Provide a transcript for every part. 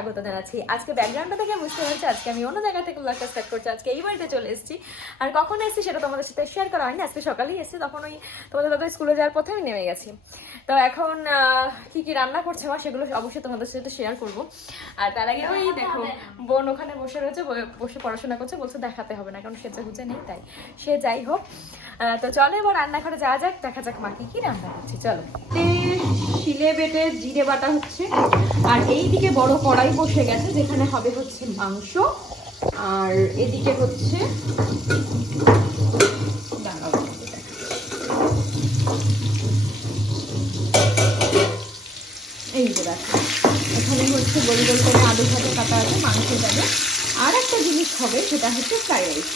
স্বাগত জানাচ্ছি। আজকে ব্যাকগ্রাউন্ডটা দেখে বুঝতে পারছি আজকে আমি অন্য জায়গা থেকে ব্লগটা স্টার্ট করছি। আজকে এই বাড়িতে চলে এসেছি, আর কখন এসেছি সেটা তোমাদের সাথে শেয়ার করা হয়নি। আজকে সকালেই এসেছি, তখন ওই তোমাদের দাদা স্কুলে যাওয়ার পথে আমি নেমে গেছি। তো এখন কি কি রান্না করছে মা সেগুলো অবশ্যই তোমাদের সাথে শেয়ার করবো। আর তার আগে ওই দেখো বোন ওখানে বসে রয়েছে, বসে পড়াশোনা করছে, বলছে দেখাতে হবে না কারণ সেচে গুছে নেই, তাই সে যাই হোক। তো চলো এবার রান্নাঘরে যাওয়া যাক, দেখা যাক মা কি রান্না করছে। চলো, শিলে বেটে জিরে বাটা হচ্ছে, আর এইদিকে বড় কড়াই বসে গেছে যেখানে হবে হচ্ছে মাংস, আর এদিকে হচ্ছে এই যে দেখো এখানে হচ্ছে গোল গোল করে আলু ভাজা কাটা আছে, মাংস যাবে। আর একটা জিনিস হবে সেটা হচ্ছে ফ্রাইড রাইস।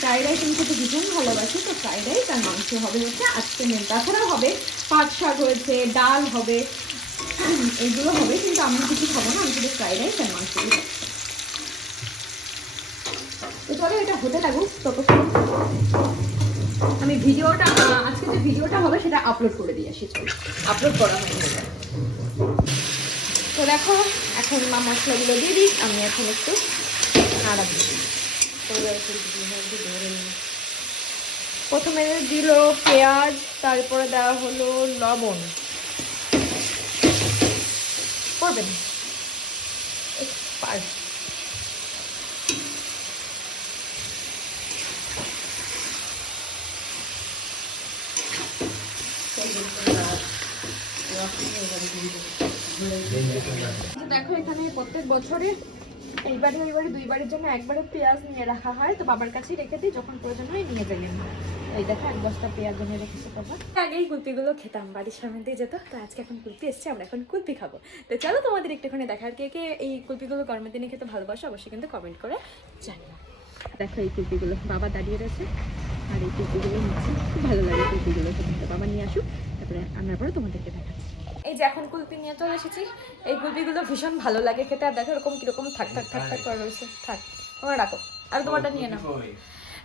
ফ্রাইড রাইস আমি খেতে ভীষণ ভালোবাসি, তো ফ্রাইড রাইস আর মাংস হবে হচ্ছে আজকে মেন। তাছাড়াও হবে পাট শাক হয়েছে, ডাল হবে, এইগুলো হবে, কিন্তু আমি কিছু খাবো না, আমি শুধু ফ্রাইড রাইস আর মাংস খাবো। তো চলো এটা হতে লাগুক, ততক্ষণ আমি ভিডিওটা আজকে যে ভিডিওটা হবে সেটা আপলোড করে দিয়ে আসি। আপলোড করা হয়নি। তো দেখো এখন মা মশলাগুলো দিয়ে দিই, আমি এখন একটু নাড়া দিই। প্রথমে দিল পেঁয়াজ, তারপরে দেওয়া হলো লবণ, করবেন দেখো এখানে প্রত্যেক বছরে এইবারে ওইবারে দুইবারের জন্য একবারে পেঁয়াজ নিয়ে রাখা হয়, তো বাবার কাছেই রেখে দিই, যখন প্রয়োজন হয় নিয়ে যাই। এই দেখো এক বস্তা পেঁয়াজ এনে রেখেছে বাবা। আগেই কুলপিগুলো খেতাম, বাড়ির সামনে দিয়ে যেত, তো আজকে এখন কুলপি এসছে, আমরা এখন কুলপি খাবো। তো চলো তোমাদের একটুখানি দেখার, কে কে এই কুলপিগুলো গরমের দিনে খেতে ভালোবাসো অবশ্যই কিন্তু কমেন্ট করে জানিও। দেখো এই কুলপিগুলো বাবা দাঁড়িয়ে রয়েছে, আর এই কুলপিগুলো নিচ্ছে, খুব ভালো লাগে কুলপিগুলো খেতে। বাবা নিয়ে আসুক, তারপরে আনার পরে তোমাদেরকে দেখাচ্ছি। এই যে এখন কুলপি নিয়ে চলে এসেছি, এই কুলপিগুলো ভীষণ ভালো লাগে খেতে। আর দেখো এরকম কিরকম থাক থাক থাক থাক করে রয়েছে, থাক তোমরা রাখো, আর তোমারটা নিয়ে নাও।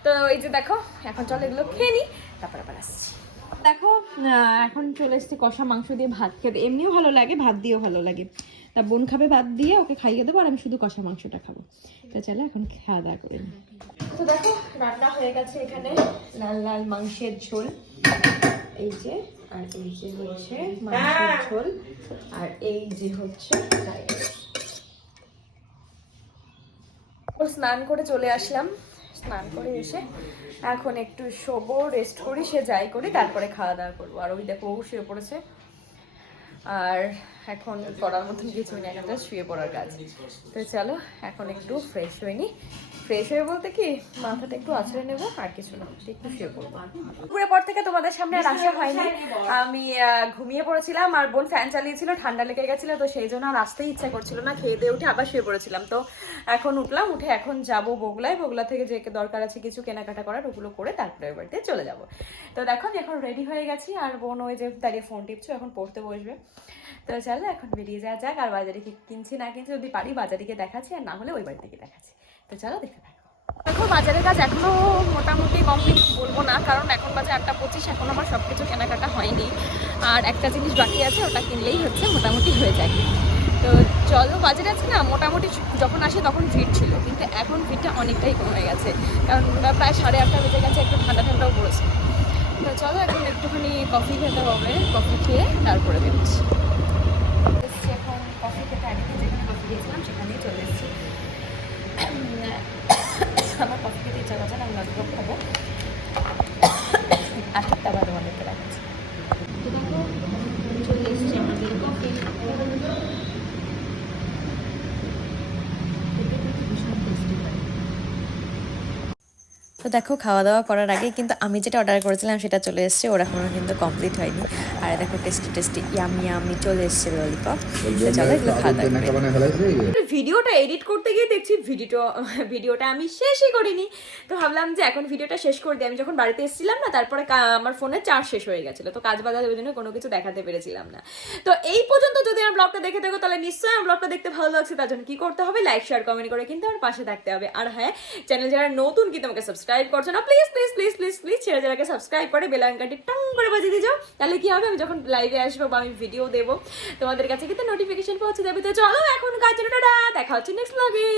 তো এই যে দেখো এখন চলো এগুলো খেয়ে নিই, তারপর আবার আসছি। দেখো এখন চলে এসেছি কষা মাংস দিয়ে ভাত খেতে, এমনিও ভালো লাগে, ভাত দিয়েও ভালো লাগে। তা বোন খাবে ভাত দিয়ে, ওকে খাইয়ে দেবো, আর আমি শুধু কষা মাংসটা খাবো। তো চলো এখন খাওয়া দাওয়া করে নিই। তো দেখো রান্না হয়ে গেছে, এখানে লাল লাল মাংসের ঝোল, এই যে, আর এই যে হচ্ছে মাংসের ঝোল, আর এই যে হচ্ছে স্নান করে চলে আসলাম। স্নান করে এসে এখন একটু শোবো, রেস্ট করি, সে যাই করি, তারপরে খাওয়া দাওয়া করবো। আর ওই দেখো ও শুয়ে পড়েছে, আর এখন করার মতন কিছুই না, এখন শুয়ে পড়ার কাজ। তো চলো এখন একটু ফ্রেশ হয়ে নি। ফ্রেশ হয়ে বলতে কি মাথাটা একটু আছড়ে নেবো, আর কিছু না, একটু শুয়ে পড়বো। দুপুরের পর থেকে তোমাদের সামনে আর আসা হয়নি, আমি ঘুমিয়ে পড়েছিলাম, আর বোন ফ্যান চালিয়েছিল, ঠান্ডা লেগে গেছিলো, তো সেই জন্য আর আসতেই ইচ্ছা করছিল না। খেয়ে দিয়ে উঠে আবার শুয়ে পড়েছিলাম। তো এখন উঠলাম, উঠে এখন যাব বগুলায়, বগুলা থেকে যে দরকার আছে কিছু কেনাকাটা করার, ওগুলো করে তারপরে ওই বাড়িতে চলে যাব। তো দেখো আমি এখন রেডি হয়ে গেছি, আর বোন ওই যে দাঁড়িয়ে ফোন টিপছো, এখন পড়তে বসবে। তো চলো এখন বেরিয়ে যাওয়া যাক, আর বাজারে কি কিনছি না কিনছি যদি পারি বাজারে গিয়ে দেখাচ্ছি, আর না হলে ওই বাড়ি থেকে দেখাচ্ছি। তো চলো দেখতে থাকো। দেখো বাজারের কাজ এখনো মোটামুটি কমপ্লিট বলবো না, কারণ এখন বাজে 8:25, এখন আমার সব কিছু কেনাকাটা হয়নি, আর একটা জিনিস বাকি আছে, ওটা কিনলেই হচ্ছে মোটামুটি হয়ে যায়। তো চলো বাজারে আছে না, মোটামুটি যখন আসে তখন ভিড় ছিল, কিন্তু এখন ভিড়টা অনেকটাই কমে গেছে, কারণ প্রায় 8:30 বেজে গেছে, একটু ঠান্ডা ঠান্ডাও পড়েছে। তো চলো এখন একটুখানি কফি খেতে হবে, কফি খেয়ে তারপরে বেরোচ্ছি। এখন কফি খেতে আগে যেখানে কফি খেয়েছিলাম সেখানেই চলে এসেছি। আমার কফি খেতে ইচ্ছা করছে না, আমি ললিপপ খাবো, আসুক তারপর তোমাদেরকে দেখাচ্ছি। তো দেখো চলে এসেছি আমাদের কফি। তো দেখো খাওয়া দাওয়া করার আগে কিন্তু আমি যেটা অর্ডার করেছিলাম সেটা চলে এসেছে, ওরা এখনো কিন্তু কমপ্লিট হয়নি। আর দেখো টেস্টি টেস্টি ইয়ামি ইয়ামি চলে এসেছে ললিপপ। চলো এগুলো খাওয়া দাওয়া। ভিডিওটা এডিট করতে গিয়ে দেখছি ভিডিওটা আমি শেষই করিনি, তো ভাবলাম যে এখন ভিডিওটা শেষ করে দিই। আমি যখন বাড়িতে এসেছিলাম না, তারপরে আমার ফোনে চার্জ শেষ হয়ে গেছিলো, তো কাজ বাজার ওই জন্য কোনো কিছু দেখাতে পেরেছিলাম না। তো এই পর্যন্ত যদি আমার ব্লগটা দেখে থাকো তাহলে নিশ্চয়ই আমার ব্লগটা দেখতে ভালো লাগছে, তার জন্য কি করতে হবে, লাইক শেয়ার কমেন্ট করে কিন্তু আমার পাশে থাকতে হবে। আর হ্যাঁ, চ্যানেল যারা নতুন কিন্তু আমাকে সাবস্ক্রাইব সাবস্ক্রাইব করছো না, please please please please please ছেড়ে যারাকে সাবস্ক্রাইব করে বেল আইকনটি টং করে বাজিয়ে দিয়ে যাও। তাহলে কি হবে, আমি যখন লাইভে আসবো বা আমি ভিডিও দেবো তোমাদের কাছে কিন্তু নোটিফিকেশন পৌঁছে যাবে। তো চলো এখন কাজ, টাটা, দেখা হচ্ছে নেক্সট ব্লগে।